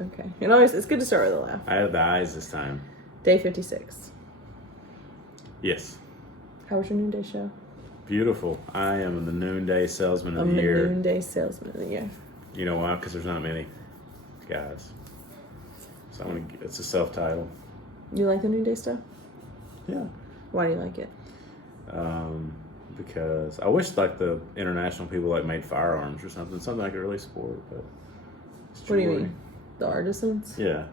Okay. And always, it's good to start with a laugh. I have the eyes this time. Day 56. Yes. How was your noonday show? Beautiful. I am the noonday salesman of I'm the year. the noonday salesman of the year. You know why? Because there's not many guys. So it's a self-title. You like the noonday stuff? Yeah. Why do you like it? Because I wish like the international people like made firearms or something I could really support. But what do you mean? The artisans? Yeah.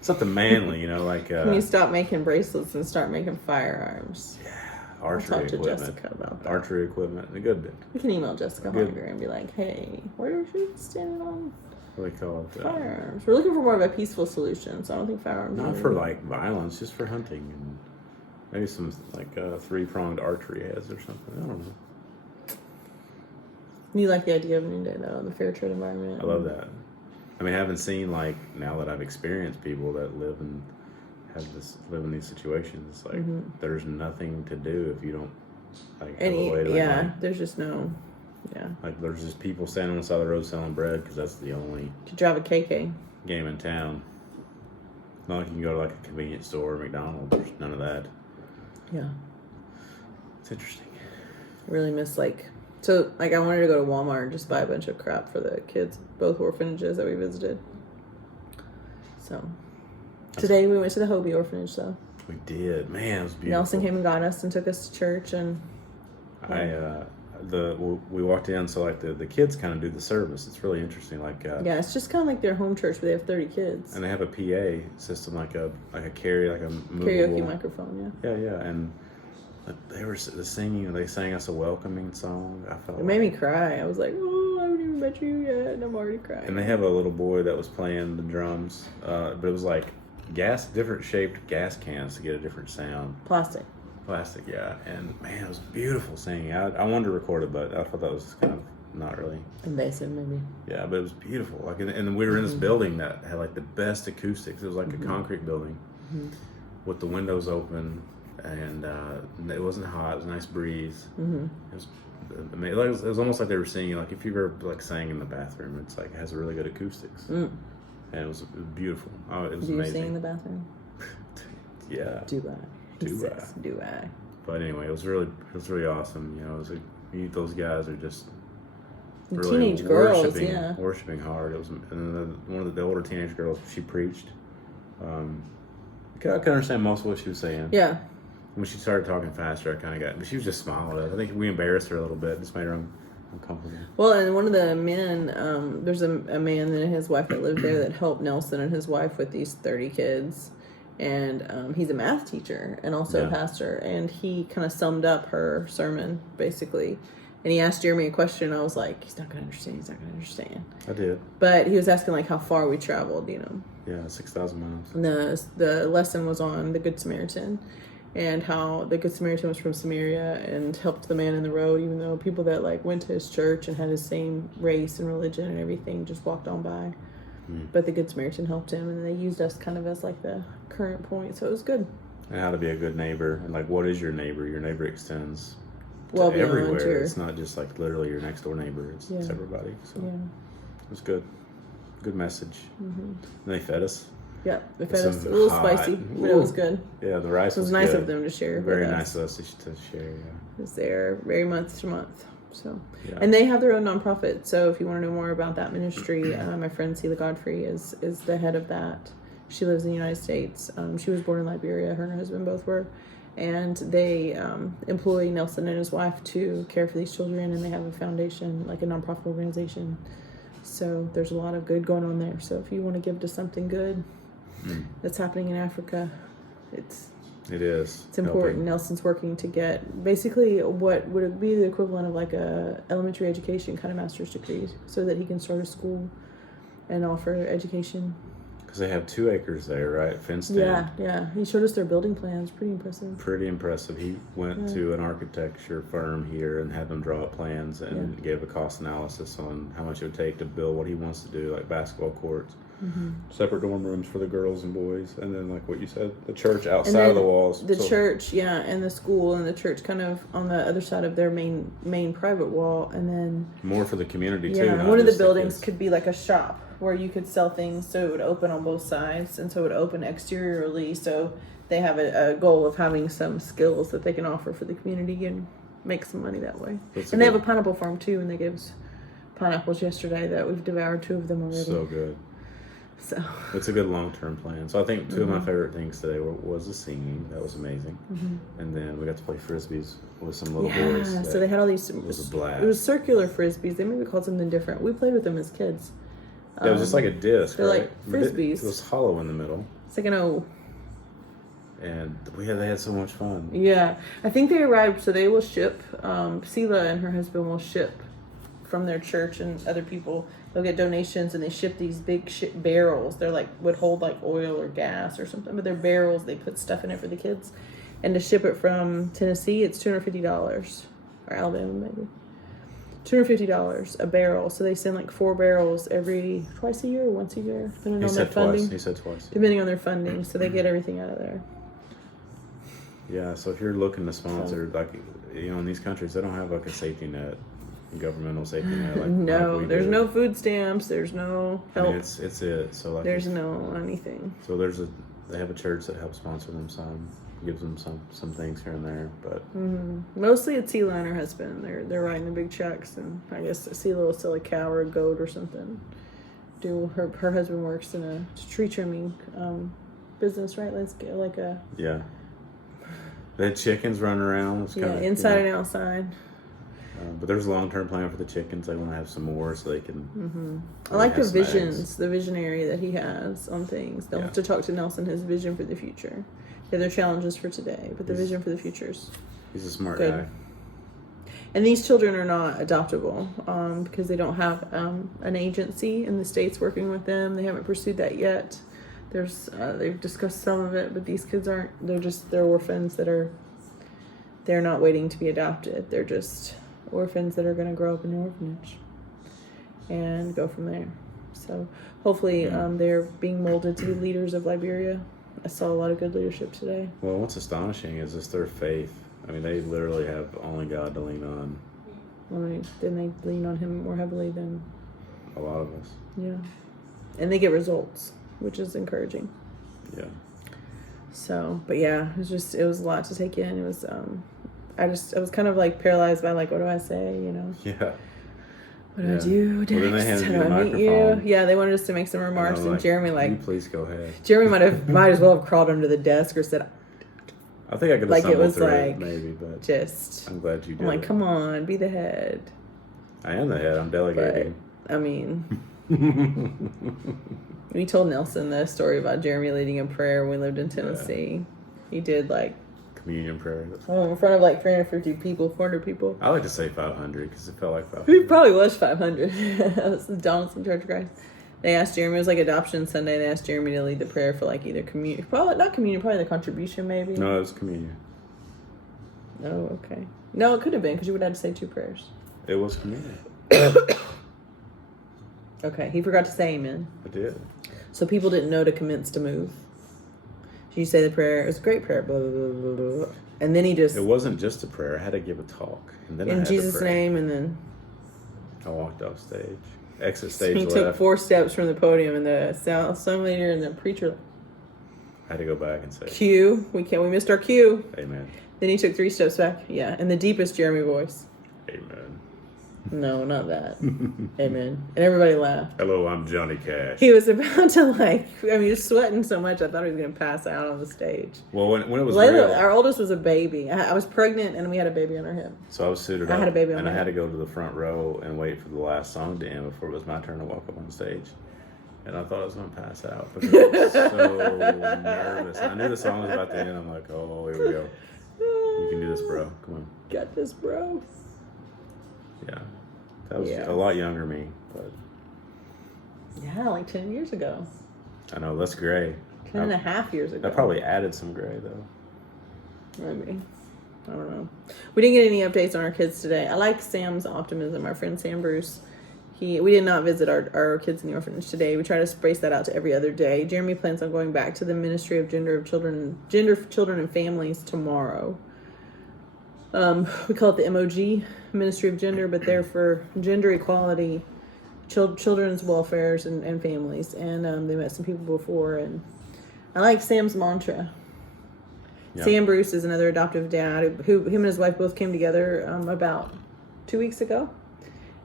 Something manly, you know, like. Can you stop making bracelets and start making firearms? Yeah, archery I'll talk equipment. to Jessica about that. Archery equipment, a good bit. We can email Jessica Hollinger and be like, "Hey, what are we standing on?" What do they call it? Firearms. We're looking for more of a peaceful solution, so I don't think firearms. Not for like violence, just for hunting and maybe some like three-pronged archery heads or something. I don't know. You like the idea of noonday though, the fair trade environment. I love that. I mean, I haven't seen like now that I've experienced people that live in these situations. It's like there's nothing to do if you don't like have a way to there's just no. Yeah. Like, there's just people standing on the side of the road selling bread because that's the only... To drive a KK. ...game in town. Not like you can go to, like, a convenience store or McDonald's. There's none of that. Yeah. It's interesting. I really miss, like... So, like, I wanted to go to Walmart and just buy a bunch of crap for the kids. Both orphanages that we visited. So... Today we went to the Hobie orphanage, though. We did. Man, it was beautiful. Nelson came and got us and took us to church, and... we walked in, so like the kids kind of do the service. It's really interesting. Like it's just kind of like their home church, but they have 30 kids, and they have a PA system, like a movable karaoke microphone. Yeah, and they were singing. They sang us a welcoming song. I felt it made me cry. I was like, oh, I haven't even met you yet, and I'm already crying. And they have a little boy that was playing the drums, but it was like different shaped gas cans to get a different sound. Plastic, yeah. And man, it was beautiful singing. I wanted to record it, but I thought that was kind of not really invasive, maybe. Yeah, but it was beautiful. Like, and we were in this building that had like the best acoustics. It was like a concrete building with the windows open, and it wasn't hot. It was a nice breeze. It was. I mean, it was almost like they were singing. Like if you were like sang in the bathroom, it's like it has really good acoustics, and it was beautiful. Oh, it was amazing. Do you sing in the bathroom? Yeah. Do I? But anyway, it was really awesome. You know, it was those guys are just really teenage girls, worshiping hard. It was, and then one of the older teenage girls, she preached. I could understand most of what she was saying. Yeah. When she started talking faster, I kind of but she was just smiling. I think we embarrassed her a little bit, just made her uncomfortable. Well, and one of the men, there's a man and his wife that lived there that helped Nelson and his wife with these 30 kids. And he's a math teacher and also a pastor, and he kind of summed up her sermon basically, and he asked Jeremy a question. I was like, he's not gonna understand. I did, but he was asking like how far we traveled, you know. Yeah, 6,000 miles. And the lesson was on the Good Samaritan, and how the Good Samaritan was from Samaria and helped the man in the road, even though people that like went to his church and had his same race and religion and everything just walked on by. But the Good Samaritan helped him, and they used us kind of as like the current point, so it was good. And how to be a good neighbor, and like what is your neighbor? Your neighbor extends well to everywhere. It's not just like literally your next door neighbor. It's everybody. So it was good. Good message. And they fed us. Yeah, they fed us a little spicy, but it was good. Yeah, the rice was nice good. of them to share. Very nice of us to share. Yeah. It was there very month to month. So, and they have their own nonprofit. So if you want to know more about that ministry, my friend Celia Godfrey is the head of that. She lives in the United States. She was born in Liberia. Her and her husband both were. And they employ Nelson and his wife to care for these children. And they have a foundation, like a nonprofit organization. So there's a lot of good going on there. So if you want to give to something good that's happening in Africa, it's important. Helping. Nelson's working to get basically what would be the equivalent of like a elementary education kind of master's degree, so that he can start a school and offer education. Because they have 2 acres there, right? Fenced in. Yeah. He showed us their building plans. Pretty impressive. He went to an architecture firm here and had them draw up plans and gave a cost analysis on how much it would take to build what he wants to do, like basketball courts. separate dorm rooms for the girls and boys, and then like what you said, the church outside of the walls. The church, and the school and the church kind of on the other side of their main private wall, and then more for the community too. Yeah, one of the buildings could be like a shop where you could sell things, so it would open on both sides, and so it would open exteriorly. So they have a goal of having some skills that they can offer for the community and make some money that way. And they have a pineapple farm too, and they gave us pineapples yesterday that we've devoured 2 of them already. So good. So it's a good long-term plan. So I think 2 of my favorite things today was the singing. That was amazing. And then we got to play frisbees with some little boys. Yeah, so they had all these. It was a blast. It was circular frisbees. They maybe called something different. We played with them as kids. Yeah, it was just like a disc. They're right? like frisbees. It was hollow in the middle. It's like an O. And they had so much fun. Yeah, I think they arrived. So they will ship. Sela and her husband will ship from their church and other people. They'll get donations and they ship these big barrels. They're like would hold like oil or gas or something, but they're barrels. They put stuff in it for the kids, and to ship it from Tennessee, it's $250 or Alabama maybe. $250 a barrel. So they send like 4 barrels twice a year or once a year, depending on their funding. He said twice. Depending on their funding, so they get everything out of there. Yeah, so if you're looking to sponsor, in these countries, they don't have like a safety net. Governmental safety net. There's no food stamps. There's no help. I mean, it's it. So there's no anything. So they have a church that helps sponsor them some, gives them some things here and there, but mostly it's Sela and her husband. They're writing the big checks, and I guess Sela will sell a cow or a goat or something. Her husband works in a tree trimming business, right? Let's get like a They had chickens running around. It's inside and outside. But there's a long-term plan for the chickens. They want to have some more so they can... I like the visions, the visionary that he has on things. They'll have to talk to Nelson, his vision for the future. Yeah, their challenges for today, but the vision for the futures. He's a smart guy. And these children are not adoptable because they don't have an agency in the States working with them. They haven't pursued that yet. They've discussed some of it, but these kids aren't. They're orphans they're not waiting to be adopted. They're just orphans that are going to grow up in an orphanage and go from there. So hopefully they're being molded to be leaders of Liberia. I saw a lot of good leadership today. Well, what's astonishing is just their faith. I mean, they literally have only God to lean on. Then they lean on him more heavily than a lot of us. Yeah. And they get results, which is encouraging. Yeah. So, but yeah, it was a lot to take in. It was, I was kind of like paralyzed by like, what do I say, Yeah. What do I do next? Well, then they handed you the How do I meet microphone. you? Yeah, they wanted us to make some remarks, and Jeremy "You please go ahead." Jeremy might as well have crawled under the desk or said, I think I could have stumbled through it, maybe, but just. I'm glad you did. I'm like, come on, be the head. I am the head. I'm delegating. But, I mean, we told Nelson the story about Jeremy leading a prayer when we lived in Tennessee. Yeah. He did like communion prayer. In front of like 350 people, 400 people. I like to say 500 because it felt like 500. It probably was 500. That was the Donaldson Church of Christ. They asked Jeremy, it was like Adoption Sunday, they asked Jeremy to lead the prayer for like either communion, probably not communion, probably the contribution maybe. No, it was communion. Oh, okay. No, it could have been because you would have to say 2 prayers. It was communion. Okay, he forgot to say amen. I did. So people didn't know to commence to move. You say the prayer. It was a great prayer. Blah, blah, blah, blah, blah. And then he just... It wasn't just a prayer. I had to give a talk. And then in Jesus' name, and then... I walked off stage. Exit stage he left. took 4 steps from the podium, and the sound leader and the preacher... I had to go back and say... Cue. We missed our cue. Amen. Then he took 3 steps back. Yeah, in the deepest Jeremy voice. Amen. No, not that. Amen. And everybody laughed. Hello, I'm Johnny Cash. He was about to he was sweating so much I thought he was going to pass out on the stage. Well, when it was Layla, real, our oldest was a baby. I was pregnant and we had a baby on our hip. So I was suited up. I had a baby on and my I had hip. to go to the front row and wait for the last song to end before it was my turn to walk up on stage. And I thought I was going to pass out because I was so nervous. I knew the song was about to end. I'm like, oh, here we go. You can do this, bro. Come on. Got this, bro. Yeah. That was a lot younger me, but... Yeah, like 10 years ago. I know, that's gray. 10 and a half years ago. That probably added some gray, though. Maybe. I don't know. We didn't get any updates on our kids today. I like Sam's optimism. Our friend Sam Bruce, We did not visit our kids in the orphanage today. We try to space that out to every other day. Jeremy plans on going back to the Ministry of Gender, Children and Families tomorrow. We call it the MOG, Ministry of Gender, but they're for gender equality, children's welfares and families. And they met some people before, and I like Sam's mantra. Yep. Sam Bruce is another adoptive dad who him and his wife both came together about 2 weeks ago.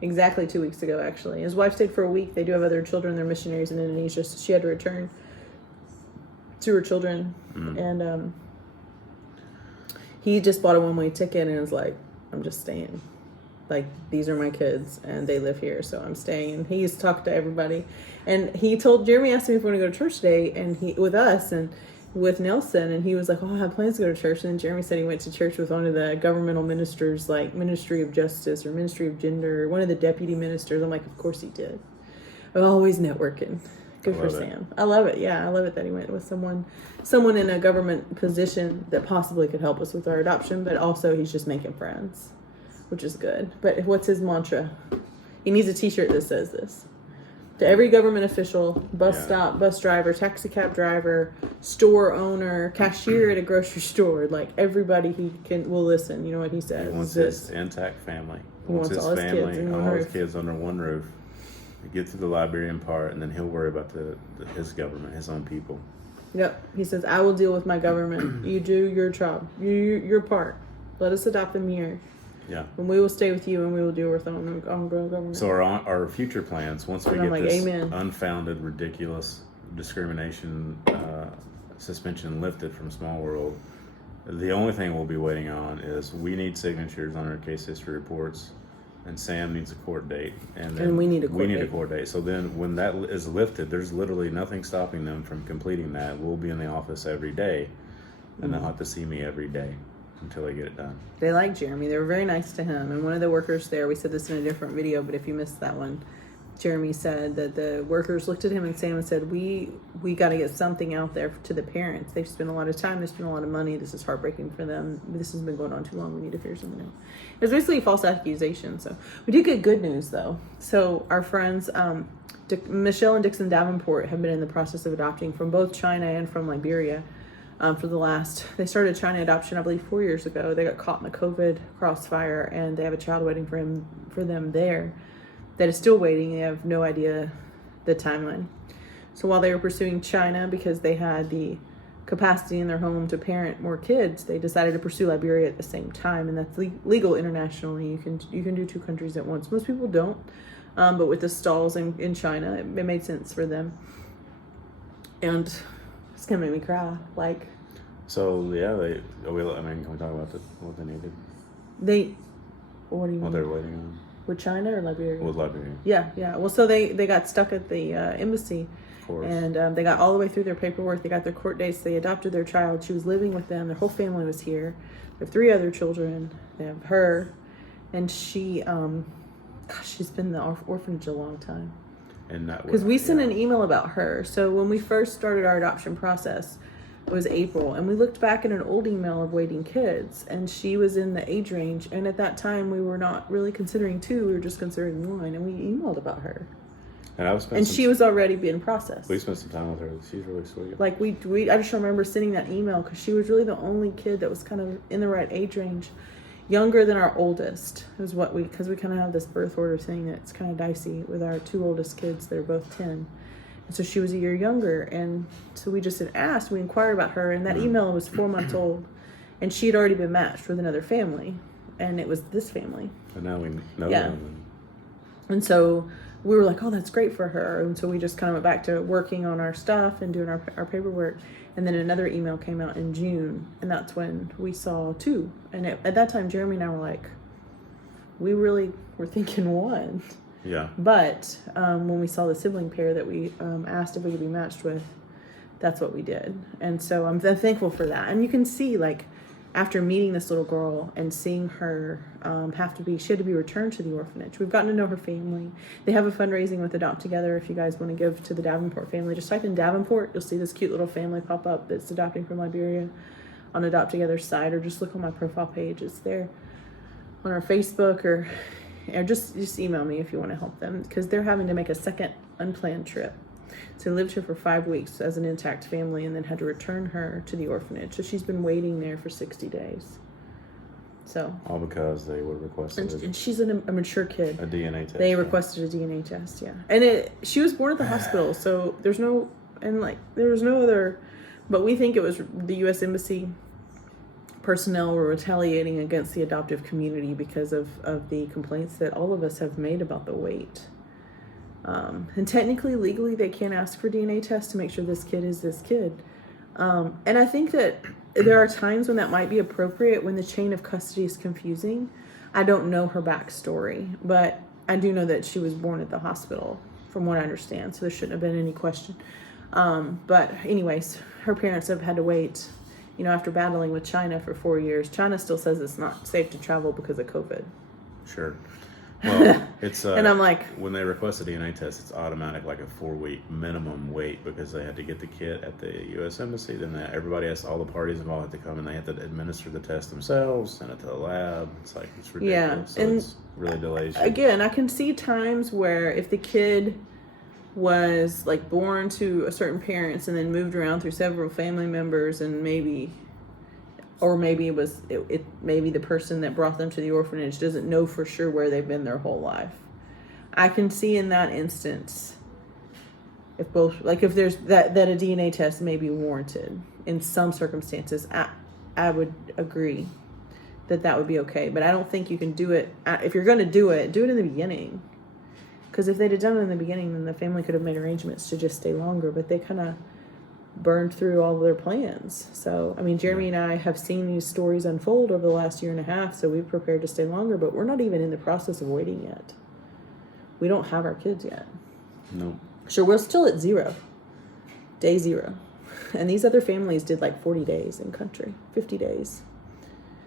Exactly 2 weeks ago, actually. His wife stayed for a week. They do have other children. They're missionaries in Indonesia, so she had to return to her children. And he just bought a one-way ticket and was like, I'm just staying. Like, these are my kids, and they live here, so I'm staying. And he used to talk to everybody. And Jeremy asked me if we're going to go to church today, and with us, and with Nelson, and he was like, oh, I have plans to go to church. And then Jeremy said he went to church with one of the governmental ministers, like Ministry of Justice or Ministry of Gender, one of the deputy ministers. I'm like, of course he did. I'm always networking. Good for Sam. I love it. Yeah, I love it that he went with someone in a government position that possibly could help us with our adoption, but also he's just making friends, which is good. But what's his mantra? He needs a t-shirt that says this. To every government official, bus stop, bus driver, taxi cab driver, store owner, cashier at a grocery store, like everybody will listen. You know what he says? He wants his intact family. He wants his family and all his kids under one roof. Get to the Liberian part, and then he'll worry about his government, his own people. Yep. He says, I will deal with my government. You do your job. Your part. Let us adopt them here. Yeah. And we will stay with you, and we will deal with our own government. So our future plans, once we get this unfounded, ridiculous discrimination suspension lifted from Small World, the only thing we'll be waiting on is we need signatures on our case history reports, and Sam needs a court date, and then we need a court date. So then, when that is lifted, there's literally nothing stopping them from completing that. We'll be in the office every day, and they'll have to see me every day until they get it done. They like Jeremy. They were very nice to him. And one of the workers there, we said this in a different video, but if you missed that one, Jeremy said that the workers looked at him and Sam and said, we got to get something out there to the parents. They've spent a lot of time. They've spent a lot of money. This is heartbreaking for them. This has been going on too long. We need to figure something out. It was basically a false accusation. So we do get good news, though. So our friends, Michelle and Dixon Davenport, have been in the process of adopting from both China and from Liberia. They started China adoption, I believe, 4 years ago. They got caught in the COVID crossfire, and they have a child waiting for them there that is still waiting. They have no idea the timeline. So while they were pursuing China because they had the capacity in their home to parent more kids, they decided to pursue Liberia at the same time, and that's legal internationally. You can do two countries at once. Most people don't, but with the stalls in China, it made sense for them. And it's gonna make me cry. So yeah, can we talk about what they needed? What do you mean? What they're waiting on? With China or Liberia? With Liberia. Yeah. Well, so they got stuck at the embassy, and they got all the way through their paperwork. They got their court dates. They adopted their child. She was living with them. Their whole family was here. They have 3 other children. They have her, and she, she's been in the orphanage a long time. Because we sent an email about her. So when we first started our adoption process, it was April, and we looked back at an old email of waiting kids, and she was in the age range, and at that time we were not really considering 2, we were just considering 1, and we emailed about her. And she was already being processed. We spent some time with her. She's really sweet. I just remember sending that email because she was really the only kid that was kind of in the right age range, younger than our oldest, is because we kind of have this birth order thing that's kind of dicey with our 2 oldest kids. They're both 10. And so she was a year younger, and so we just had asked, we inquired about her, and that email was 4 months old, and she had already been matched with another family, and it was this family. And now we know them. And so we were like, oh, that's great for her. And so we just kind of went back to working on our stuff and doing our paperwork. And then another email came out in June, and that's when we saw 2. And at that time, Jeremy and I were like, we really were thinking 1. Yeah. But when we saw the sibling pair that we asked if we could be matched with, that's what we did. And so I'm thankful for that. And you can see, after meeting this little girl and seeing her she had to be returned to the orphanage. We've gotten to know her family. They have a fundraising with Adopt Together. If you guys want to give to the Davenport family, just type in Davenport. You'll see this cute little family pop up that's adopting from Liberia on Adopt Together's site, or just look on my profile page. It's there on our Facebook or or just email me if you want to help them, because they're having to make a second unplanned trip. So they lived here for 5 weeks as an intact family and then had to return her to the orphanage. So she's been waiting there for 60 days. So all because they would request and she's a mature kid. A DNA test. They requested a DNA test, yeah. And she was born at the hospital, so there was no other, but we think it was the U.S. Embassy personnel were retaliating against the adoptive community because of the complaints that all of us have made about the wait. And technically, legally, they can't ask for DNA tests to make sure this kid is this kid. And I think that there are times when that might be appropriate when the chain of custody is confusing. I don't know her backstory, but I do know that she was born at the hospital, from what I understand, so there shouldn't have been any question. But anyways, her parents have had to wait, after battling with China for 4 years. China still says it's not safe to travel because of COVID. Sure. Well, it's and I'm like, when they request a DNA test, it's automatic, like a 4-week minimum wait, because they had to get the kit at the U.S. Embassy. Then all the parties involved have to come, and they have to administer the test themselves, send it to the lab. It's ridiculous. Yeah, so and it's really delays you. Again, I can see times where if the kid was born to a certain parents and then moved around through several family members, and maybe it was maybe the person that brought them to the orphanage doesn't know for sure where they've been their whole life. I can see in that instance if there's that a DNA test may be warranted in some circumstances. I would agree that would be okay, but I don't think you can do it if you're going to do it in the beginning. Because if they'd have done it in the beginning, then the family could have made arrangements to just stay longer, but they kind of burned through all of their plans. So, Jeremy and I have seen these stories unfold over the last year and a half, so we've prepared to stay longer, but we're not even in the process of waiting yet. We don't have our kids yet. No. Sure, we're still at day 0. And these other families did 40 days in country, 50 days.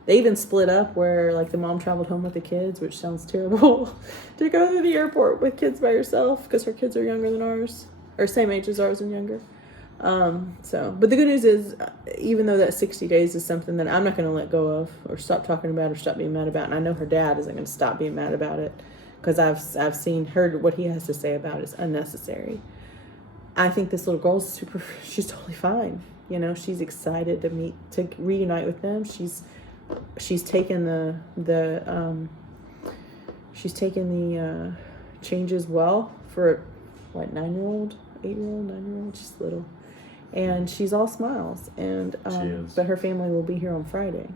They even split up where the mom traveled home with the kids, which sounds terrible, to go to the airport with kids by herself because her kids are younger than ours, or same age as ours and younger. But the good news is, even though that 60 days is something that I'm not going to let go of or stop talking about or stop being mad about, and I know her dad isn't going to stop being mad about it, because I've heard what he has to say about it is unnecessary. I think this little girl's she's totally fine. She's excited to reunite with them. She's taken the changes well for 9-year-old, 8-year-old, 9-year-old, she's little. And she's all smiles, and she is. But her family will be here on Friday,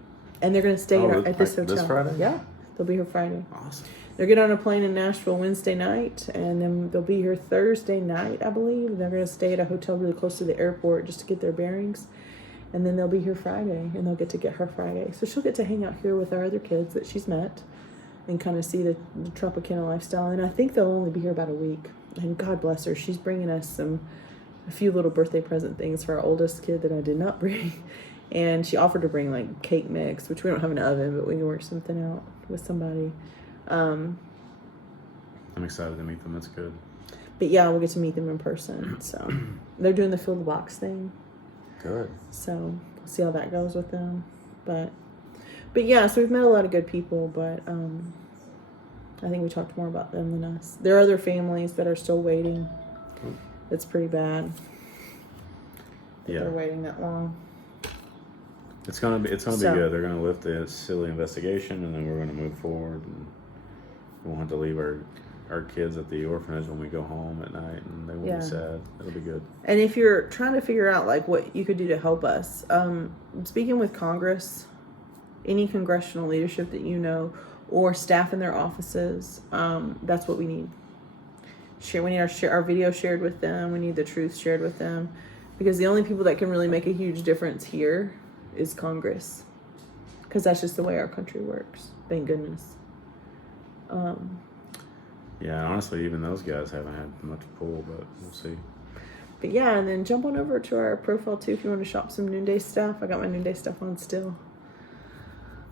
and they're going to stay at this hotel. This Friday? Yeah, they'll be here Friday. Awesome. They'll get on a plane in Nashville Wednesday night, and then they'll be here Thursday night, I believe. They're going to stay at a hotel really close to the airport just to get their bearings, and then they'll be here Friday, and they'll get to get her Friday. So she'll get to hang out here with our other kids that she's met, and kind of see the Tropicana lifestyle. And I think they'll only be here about a week. And God bless her, she's bringing us a few little birthday present things for our oldest kid that I did not bring. And she offered to bring cake mix, which we don't have an oven, but we can work something out with somebody. I'm excited to meet them. That's good. But yeah, we'll get to meet them in person. So they're doing the fill the box thing. Good. So we'll see how that goes with them. But yeah, so we've met a lot of good people, but I think we talked more about them than us. There are other families that are still waiting. It's pretty bad. Yeah. They're waiting that long. It's gonna be good. They're gonna lift the silly investigation, and then we're gonna move forward, and we won't have to leave our kids at the orphanage when we go home at night, and they won't be sad. It'll be good. And if you're trying to figure out what you could do to help us, speaking with Congress, any congressional leadership that you know, or staff in their offices, that's what we need. We need our video shared with them. We need the truth shared with them, because the only people that can really make a huge difference here is Congress, because that's just the way our country works. Thank goodness. Yeah, honestly, even those guys haven't had much pull, but we'll see. But yeah, and then jump on over to our profile too if you want to shop some Noonday stuff. I got my Noonday stuff on still.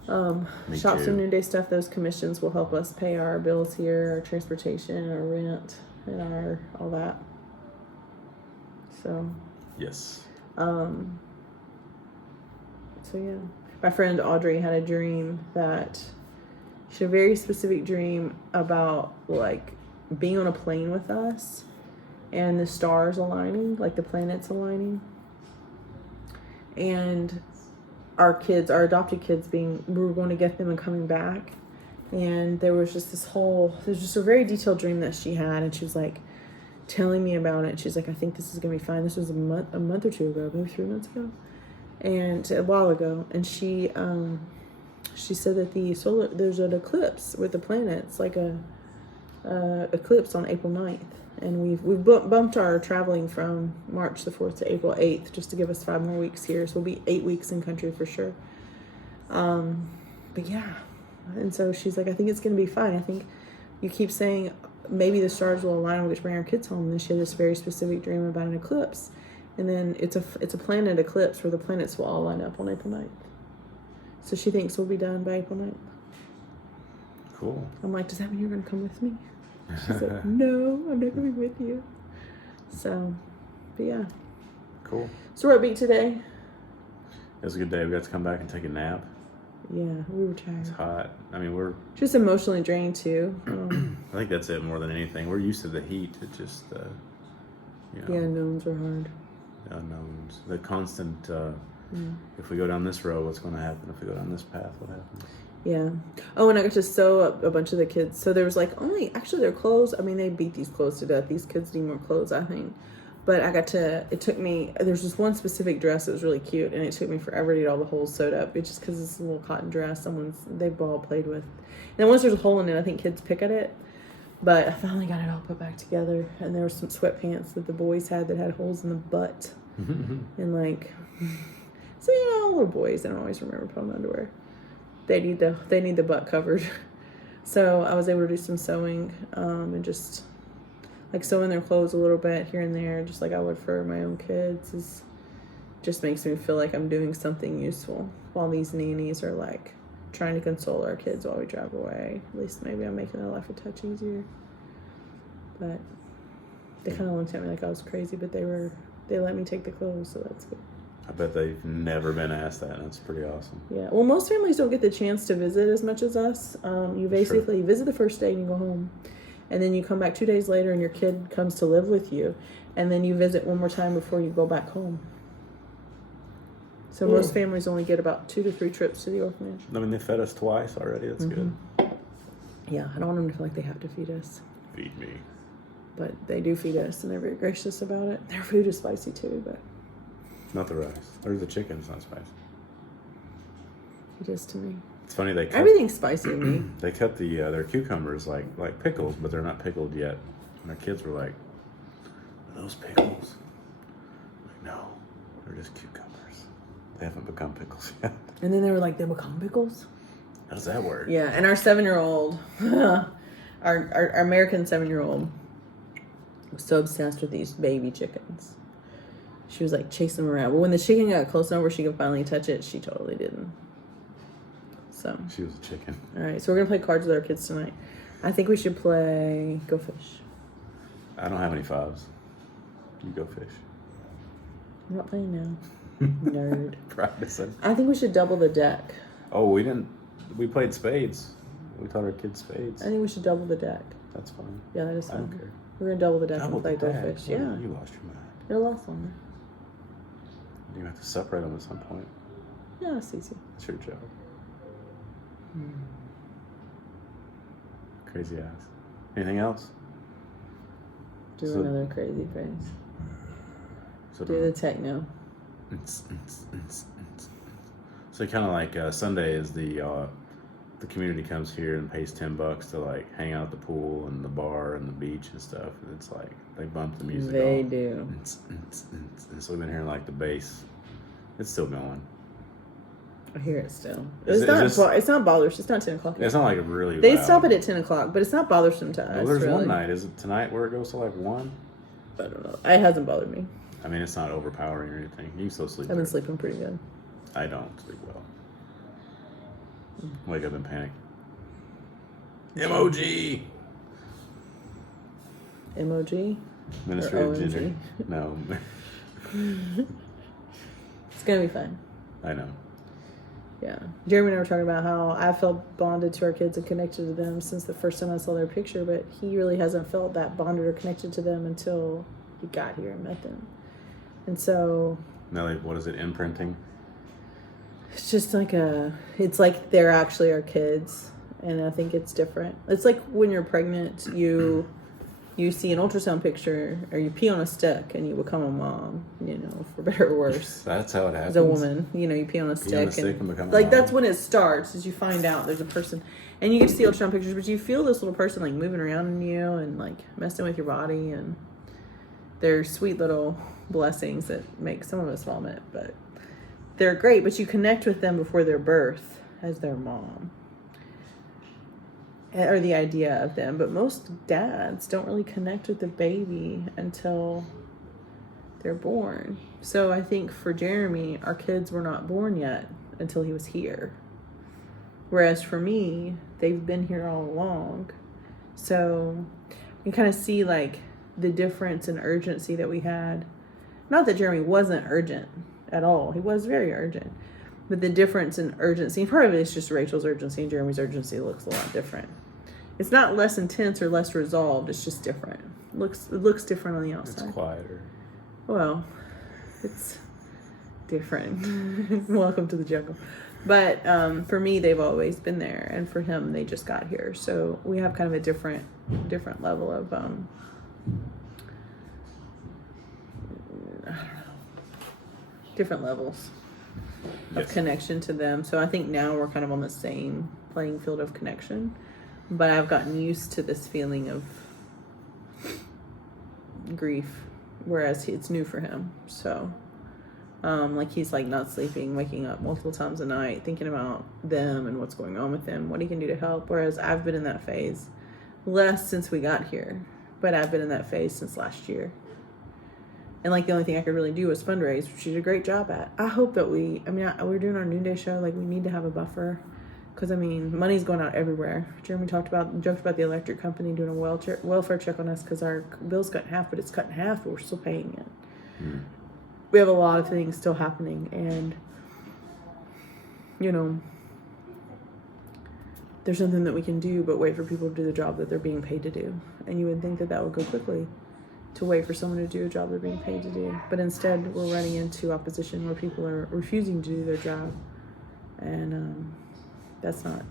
Shop some Noonday stuff. Those commissions will help us pay our bills here, our transportation, our rent, and our all that. So. Yes. So yeah, my friend Audrey had a dream that She had a very specific dream about like being on a plane with us and the stars aligning, like the planets aligning. And our adopted kids we were going to get them and coming back. And there was just there's just a very detailed dream that she had. And she was like telling me about it. She's like, I think this is going to be fine. This was a month or two ago, maybe 3 months ago. And a while ago. And she said that there's an eclipse with the planets, like a eclipse on April 9th. And we've bumped our traveling from March the 4th to April 8th just to give us 5 more weeks here. So we'll be 8 weeks in country for sure. But yeah. And so she's like, I think it's going to be fine. I think you keep saying maybe the stars will align and we'll get to bring our kids home. And then she had this very specific dream about an eclipse. And then it's a planet eclipse where the planets will all line up on April 9th. So she thinks we'll be done by April 9th. Cool. I'm like, does that mean you're going to come with me? She's like, no, I'm not going to be with you. So, but yeah. Cool. So we're at beat today. It was a good day. We got to come back and take a nap. Yeah, we were tired. It's hot. I mean, we're just emotionally drained too. I think that's it more than anything. We're used to the heat. It just, the unknowns are hard. The unknowns. The constant, if we go down this road, what's going to happen? If we go down this path, what happens? Yeah. Oh, and I got to sew up a bunch of the kids. So there was actually their clothes. I mean, they beat these clothes to death. These kids need more clothes, I think. But it took me, there's this one specific dress that was really cute, and it took me forever to get all the holes sewed up. It's just because it's a little cotton dress they've all played with. And then once there's a hole in it, I think kids pick at it. But I finally got it all put back together, and there were some sweatpants that the boys had that had holes in the butt. And so little boys, I don't always remember putting on underwear. They need the butt covered. So I was able to do some sewing, and just sewing their clothes a little bit here and there, just like I would for my own kids. Just makes me feel like I'm doing something useful while these nannies are trying to console our kids while we drive away. At least maybe I'm making their life a touch easier. But they kind of looked at me like I was crazy, but they let me take the clothes, so that's good. I bet they've never been asked that, and that's pretty awesome. Yeah. Well, most families don't get the chance to visit as much as us. You basically visit the first day and you go home. And then you come back 2 days later and your kid comes to live with you. And then you visit one more time before you go back home. So most families only get about 2 to 3 trips to the orphanage. I mean, they fed us twice already. That's good. Yeah, I don't want them to feel like they have to feed us. Feed me. But they do feed us, and they're very gracious about it. Their food is spicy too, but... Not the rice. Or the chicken's not spicy. It is to me. It's funny, they cut... Everything's spicy to me. They cut their cucumbers like pickles, but they're not pickled yet. And our kids were like, are those pickles? I'm like, no, they're just cucumbers. They haven't become pickles yet. And then they were like, they become pickles? How does that work? Yeah, and our 7-year-old, our American 7-year-old was so obsessed with these baby chickens. She was chasing them around. But when the chicken got close enough where she could finally touch it, she totally didn't. So she was a chicken. All right, so we're going to play cards with our kids tonight. I think we should play Go Fish. I don't have any 5s. You go fish. I'm not playing now. Nerd. Practicing. I think we should double the deck. Oh, we didn't. We played spades. We taught our kids spades. I think we should double the deck. That's fine. Yeah, that is I fine. don't care. We're going to double the deck Double and play the Go deck. Fish. Well, Yeah. You lost your mind. It'll last longer. You have to separate them at some point. Yeah, it's easy. That's your job. Crazy ass. Anything else? Do another crazy face. So Do the techno. So kind of like Sunday is the community comes here and pays $10 to hang out at the pool and the bar and the beach and stuff. And it's they bump the music. They on. do. And so we've been hearing the bass. It's still going. I hear it still. Is It's not bothersome. It's not 10 o'clock. It's not really They loud. stop it at 10 o'clock, but it's not bothersome to us. Well, there's really. one night. Is it tonight where it goes to 1? I don't know. It hasn't bothered me. I mean, it's not overpowering or anything. You can still sleep. I've been sleeping pretty good. I don't sleep well. Wake up in panic. MOG. MOG? Ministry Or of OMG? Ginger. No. It's gonna be fun. I know. Yeah. Jeremy and I were talking about how I felt bonded to our kids and connected to them since the first time I saw their picture, but he really hasn't felt that bonded or connected to them until he got here and met them. And so... Now, like, what is it, imprinting? It's just like it's like they're actually our kids, and I think it's different. It's like when you're pregnant, you see an ultrasound picture, or you pee on a stick, and you become a mom, for better or worse. That's how it happens. As a woman, you pee on a stick, and become a like mom. that's when it starts, is you find out there's a person, and you get to see ultrasound pictures, but you feel this little person like moving around in you and like messing with your body, and they're sweet little blessings that make some of us vomit, but they're great. But you connect with them before their birth as their mom, or the idea of them. But most dads don't really connect with the baby until they're born. So I think for Jeremy, our kids were not born yet until he was here. Whereas for me, they've been here all along. So you kind of see like the difference in urgency that we had. Not that Jeremy wasn't urgent at all. He was very urgent. But the difference in urgency, part of it is just Rachel's urgency, and Jeremy's urgency looks a lot different. It's not less intense or less resolved. It's just different. It looks different on the outside. It's quieter. Well, it's different. Welcome to the jungle. But for me, they've always been there, and for him, they just got here. So we have kind of a different level of I don't know, different levels of connection to them. So I think now we're kind of on the same playing field of connection. But I've gotten used to this feeling of grief, whereas it's new for him. So, like he's like not sleeping, waking up multiple times a night, thinking about them and what's going on with them, what he can do to help. Whereas I've been in that phase, less since we got here, but I've been in that phase since last year. And like the only thing I could really do was fundraise, which she did a great job at. I hope that we're doing our noonday show. Like we need to have a buffer. Because, money's going out everywhere. Jeremy joked about the electric company doing a welfare check on us because our bill's cut in half, but it's cut in half, but we're still paying it. Mm. We have a lot of things still happening, and, there's nothing that we can do but wait for people to do the job that they're being paid to do. And you would think that would go quickly, to wait for someone to do a job they're being paid to do. But instead, we're running into opposition where people are refusing to do their job. And, that's not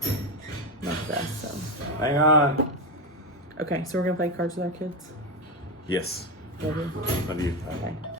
the best, so. Hang on. Okay, so we're going to play cards with our kids? Yes. Love you. Love you. Okay.